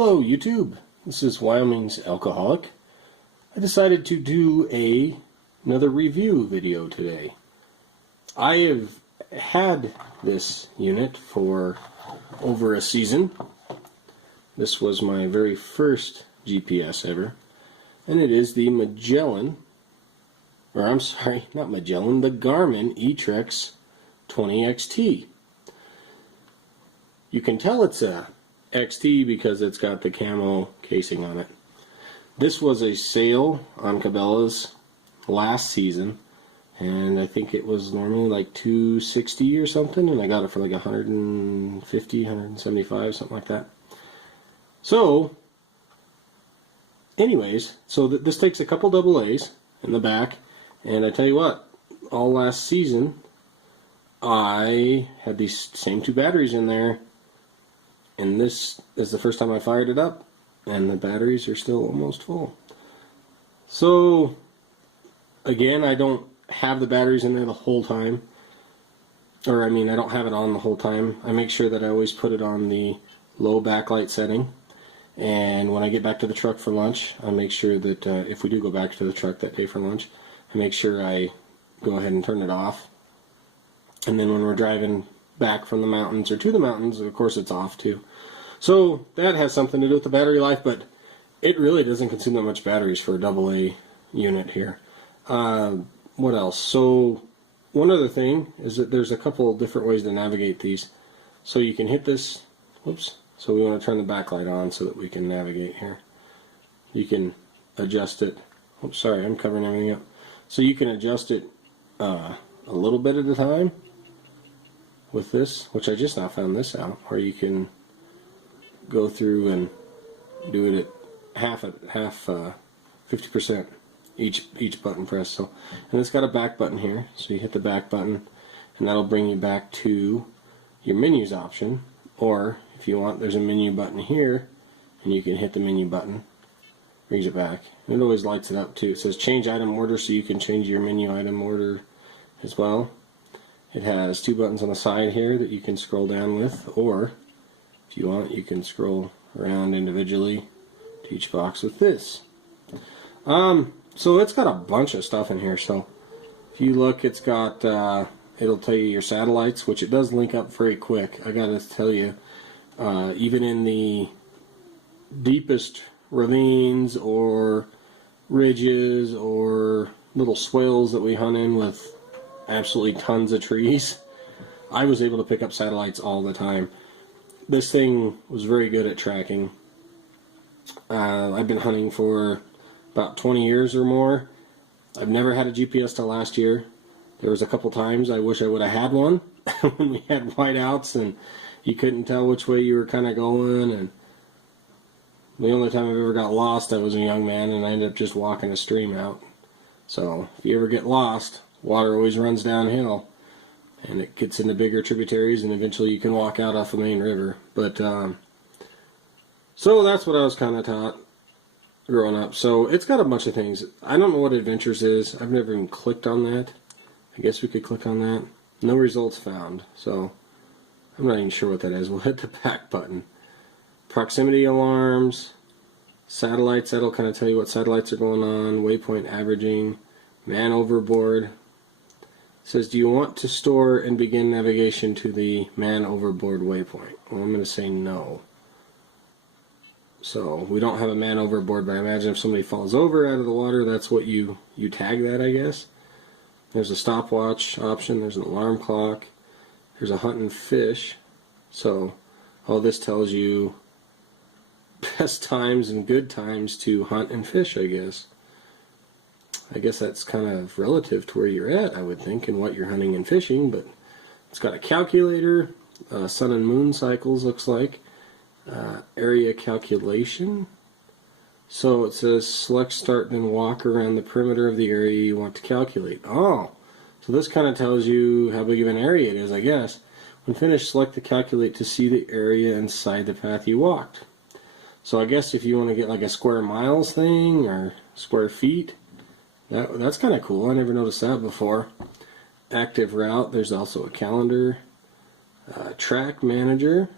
Hello YouTube, this is Wyoming's Alcoholic. I decided to do another review video today. I have had this unit for over a season. This was my very first GPS ever, and it is the Magellan, or I'm sorry, not Magellan, the Garmin etrex 20XT. You can tell it's a XT because it's got the camo casing on it. This was a sale on Cabela's last season, and I think it was normally like $260 or something, and I got it for like $150, $175, something like that. So anyways, so this takes a couple double A's in the back, and I tell you what, all last season I had these same two batteries in there, and this is the first time I fired it up, and the batteries are still almost full. So again, I don't have the batteries in there the whole time, or I mean I don't have it on the whole time. I make sure that I always put it on the low backlight setting, and when I get back to the truck for lunch, I make sure that if we do go back to the truck that day for lunch, I make sure I go ahead and turn it off. And then when we're driving back from the mountains or to the mountains, of course it's off too. So that has something to do with the battery life, but it really doesn't consume that much batteries for a AA unit here. What else? So one other thing is that there's a couple different ways to navigate these. So you can hit this, whoops, so we want to turn the backlight on so that we can navigate here. You can adjust it, oops, sorry, I'm covering everything up. So you can adjust it a little bit at a time with this, which I just now found this out, or you can go through and do it at half 50% each button press. So, and it's got a back button here, so you hit the back button and that'll bring you back to your menus option, or if you want, there's a menu button here and you can hit the menu button, brings it back, and it always lights it up too. It says change item order, so you can change your menu item order as well. It has two buttons on the side here that you can scroll down with, or if you want, you can scroll around individually to each box with this. So it's got a bunch of stuff in here. So if you look, it's got it'll tell you your satellites, which it does link up very quick. I gotta tell you, even in the deepest ravines or ridges or little swales that we hunt in with absolutely tons of trees, I was able to pick up satellites all the time. This thing was very good at tracking. I've been hunting for about 20 years or more. I've never had a GPS till last year. There was a couple times I wish I would have had one when we had whiteouts and you couldn't tell which way you were kind of going, and the only time I've ever got lost, I was a young man and I ended up just walking a stream out. So if you ever get lost, water always runs downhill and it gets into bigger tributaries, and eventually you can walk out off the main river. But so that's what I was kind of taught growing up. So it's got a bunch of things. I don't know what Adventures is. I've never even clicked on that. I guess we could click on that. No results found. So I'm not even sure what that is. We'll hit the back button. Proximity alarms, satellites, that'll kind of tell you what satellites are going on, waypoint averaging, man overboard. It says, do you want to store and begin navigation to the man overboard waypoint? Well, I'm going to say no. So we don't have a man overboard, but I imagine if somebody falls over out of the water, that's what you tag that, I guess. There's a stopwatch option, there's an alarm clock, there's a hunt and fish. So all this tells you best times and good times to hunt and fish, I guess. I guess that's kind of relative to where you're at, I would think, and what you're hunting and fishing. But it's got a calculator, sun and moon cycles, looks like, area calculation. So it says select, start, then walk around the perimeter of the area you want to calculate. Oh, so this kind of tells you how big of an area it is, I guess. When finished, select the calculate to see the area inside the path you walked. So I guess if you want to get like a square miles thing or square feet, that's kind of cool. I never noticed that before. Active route, there's also a calendar, track manager,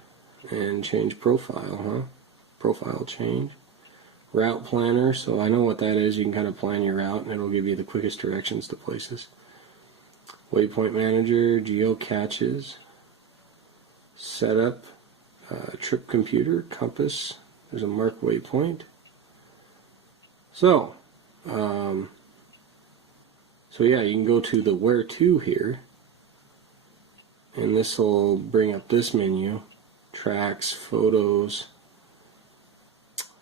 and change profile, huh? profile change. Route planner, so I know what that is. You can kind of plan your route and it'll give you the quickest directions to places. Waypoint Manager, geocaches, setup, trip computer, compass. There's a mark waypoint. So yeah, you can go to the where to here, and this will bring up this menu: tracks, photos,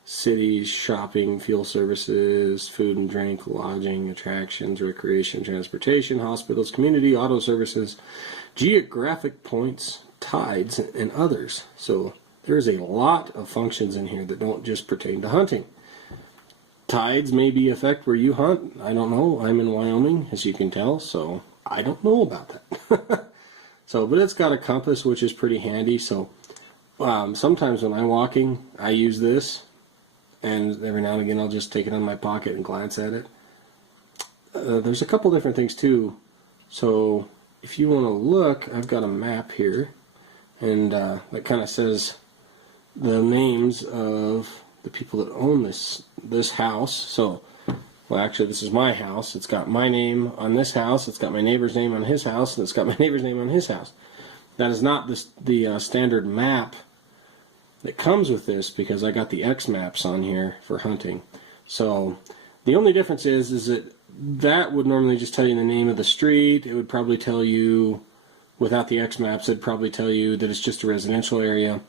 cities, shopping, fuel services, food and drink, lodging, attractions, recreation, transportation, hospitals, community, auto services, geographic points, tides, and others. So there's a lot of functions in here that don't just pertain to hunting. Tides maybe affect where you hunt. I don't know. I'm in Wyoming, as you can tell, so I don't know about that. But it's got a compass, which is pretty handy. So sometimes when I'm walking, I use this, and every now and again I'll just take it in my pocket and glance at it. There's a couple different things too. So if you want to look, I've got a map here, and that kind of says the names of the people that own this house. So, well, actually, this is my house. It's got my name on this house. It's got my neighbor's name on his house, and it's got my neighbor's name on his house. That is not the standard map that comes with this, because I got the X maps on here for hunting. So the only difference is that would normally just tell you the name of the street. It would probably tell you, without the X maps, it'd probably tell you that it's just a residential area.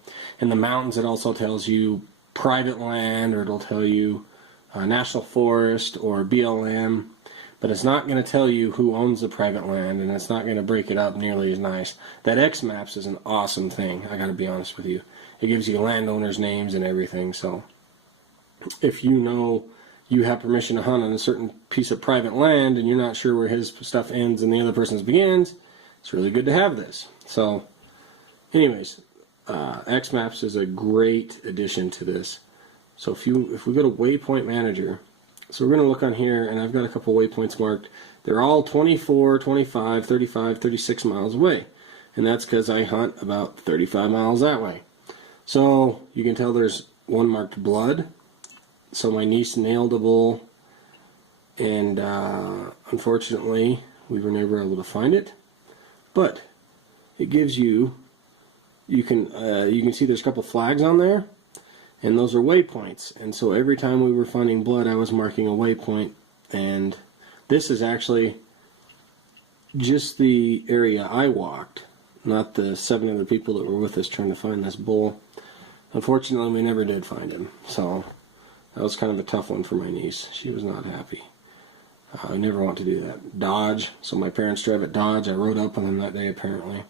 In the mountains, it also tells you private land, or it'll tell you national forest or BLM, but it's not going to tell you who owns the private land, and it's not going to break it up nearly as nice. That X maps is an awesome thing, I got to be honest with you. It gives you landowners' names and everything. So if you know you have permission to hunt on a certain piece of private land and you're not sure where his stuff ends and the other person's begins, it's really good to have this. So anyways, X maps is a great addition to this. So if we go to Waypoint Manager, so we're going to look on here, and I've got a couple waypoints marked. They're all 24, 25, 35, 36 miles away, and that's because I hunt about 35 miles that way. So you can tell there's one marked blood. So my niece nailed a bull, and unfortunately we were never able to find it. But it gives you can see there's a couple flags on there, and those are waypoints. And so every time we were finding blood, I was marking a waypoint. And this is actually just the area I walked, not the 7 other people that were with us trying to find this bull. Unfortunately, we never did find him, so that was kind of a tough one for my niece. She was not happy. I never want to do that. Dodge, so my parents drive at Dodge. I rode up on them that day, apparently.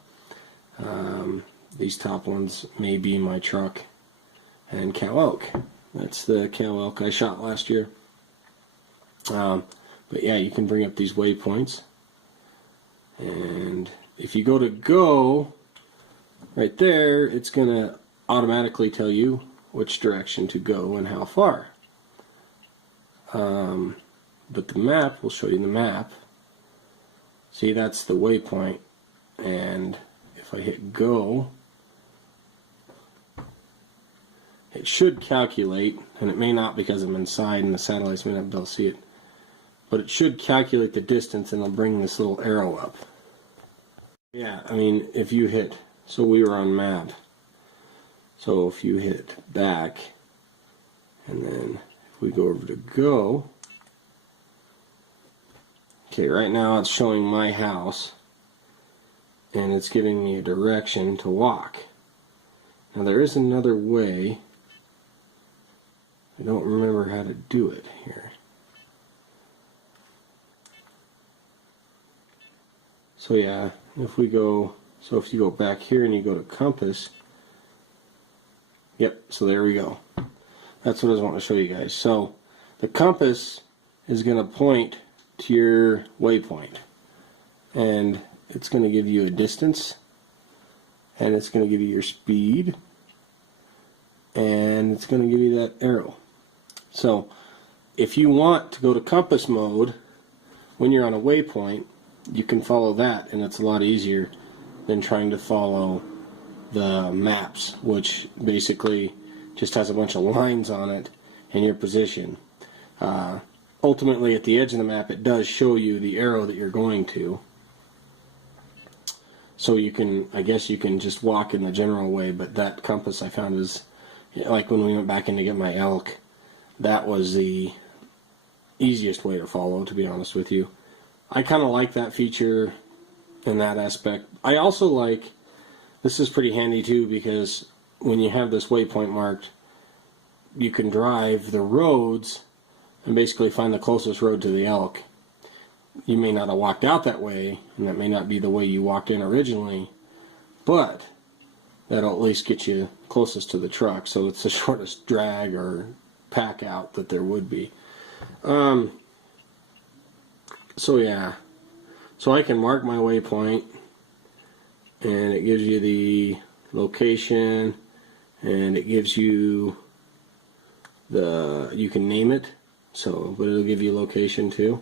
These top ones may be my truck. And cow elk. That's the cow elk I shot last year. But yeah, you can bring up these waypoints. And if you go to go, right there, it's going to automatically tell you which direction to go and how far. But the map will show you the map. See, that's the waypoint. And if I hit go, it should calculate, and it may not because I'm inside and the satellites may not be able to see it, but it should calculate the distance, and it'll bring this little arrow up. Yeah, I mean, if you hit, so we were on map, so if you hit back, and then if we go over to go, okay, right now it's showing my house, and it's giving me a direction to walk. Now there is another way. I don't remember how to do it here. So yeah, if we go, so if you go back here and you go to compass, yep, so there we go. That's what I was wanting to show you guys. So the compass is going to point to your waypoint, and it's going to give you a distance, and it's going to give you your speed, and it's going to give you that arrow. So if you want to go to compass mode when you're on a waypoint, you can follow that, and it's a lot easier than trying to follow the maps, which basically just has a bunch of lines on it and your position. Ultimately, at the edge of the map, it does show you the arrow that you're going to. So you can, I guess you can just walk in the general way, but that compass I found is, like when we went back in to get my elk, that was the easiest way to follow, to be honest with you. I kind of like that feature in that aspect. I also like, this is pretty handy too, because when you have this waypoint marked, you can drive the roads and basically find the closest road to the elk. You may not have walked out that way, and that may not be the way you walked in originally, but that'll at least get you closest to the truck, so it's the shortest drag or pack out that there would be. So yeah, so I can mark my waypoint, and it gives you the location, and it gives you you can name it, so, but it'll give you location too.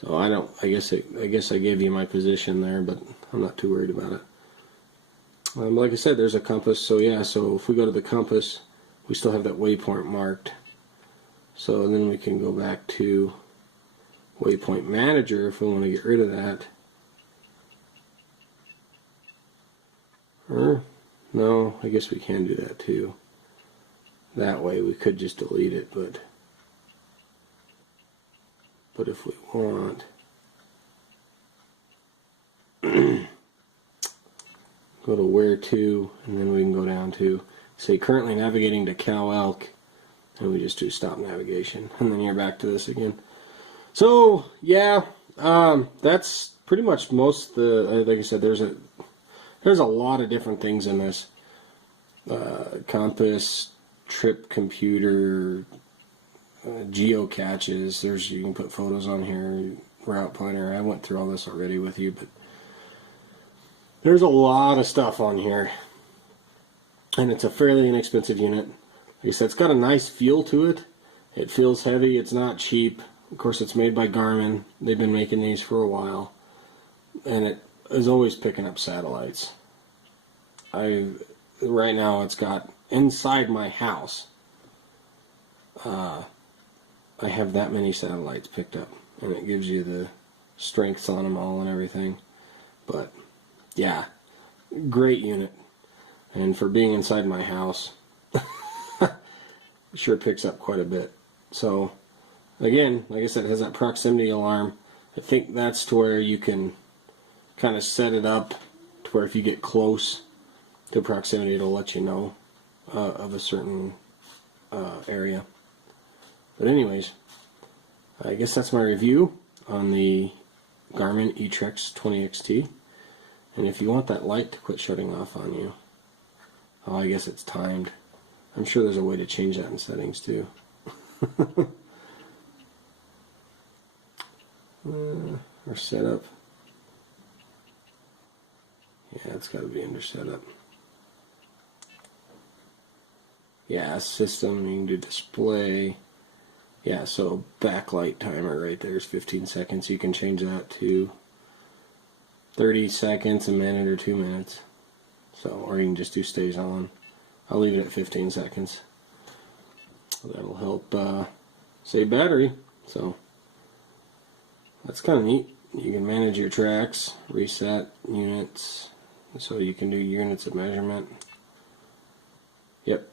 So I guess I gave you my position there, but I'm not too worried about it. Like I said, there's a compass, so yeah, so if we go to the compass, we still have that waypoint marked. So then we can go back to Waypoint Manager if we want to get rid of that. Or, no, I guess we can do that too. That way we could just delete it, but if we want, go to where to, and then we can go down to, say, currently navigating to cow elk, and we just do stop navigation, and then you're back to this again. So yeah, that's pretty much most like I said, there's a lot of different things in this. Compass, trip computer, geocaches, you can put photos on here, route planner. I went through all this already with you, but there's a lot of stuff on here, and it's a fairly inexpensive unit. Like I said, it's got a nice feel to it. It feels heavy, it's not cheap. Of course, it's made by Garmin. They've been making these for a while, and it is always picking up satellites. Right now it's got inside my house, I have that many satellites picked up, and it gives you the strengths on them all and everything. But yeah, great unit, and for being inside my house, sure picks up quite a bit. So again, like I said, it has that proximity alarm. I think that's to where you can kind of set it up to where if you get close to proximity, it'll let you know of a certain area. But anyways, I guess that's my review on the Garmin etrex 20XT. And if you want that light to quit shutting off on you, oh, I guess it's timed. I'm sure there's a way to change that in settings too. Or setup. Yeah, it's got to be under setup. Yeah, system, you can do display. Yeah, so backlight timer right there is 15 seconds. You can change that to 30 seconds, a minute, or 2 minutes. So, or you can just do stays on. I'll leave it at 15 seconds. That'll help save battery. So that's kind of neat. You can manage your tracks, reset units, so you can do units of measurement. Yep.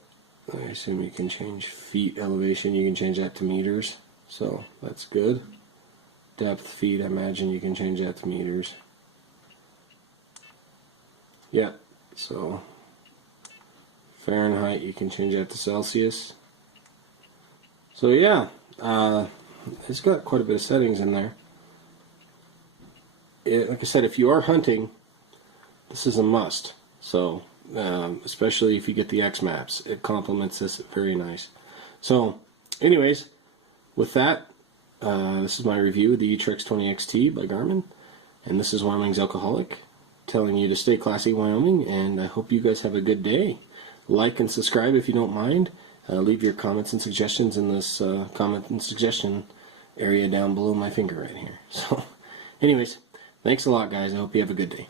I assume you can change feet elevation. You can change that to meters. So that's good. Depth feet, I imagine you can change that to meters. Yeah. So Fahrenheit, you can change that to Celsius. So yeah, it's got quite a bit of settings in there. Like I said, if you are hunting, this is a must. So especially if you get the X maps, it complements this very nice. So anyways, with that, this is my review of the etrex 20XT by Garmin, and this is Wyoming's Alcoholic telling you to stay classy, Wyoming, and I hope you guys have a good day. Like and subscribe if you don't mind. Leave your comments and suggestions in this comment and suggestion area down below my finger right here. So anyways, thanks a lot, guys. I hope you have a good day.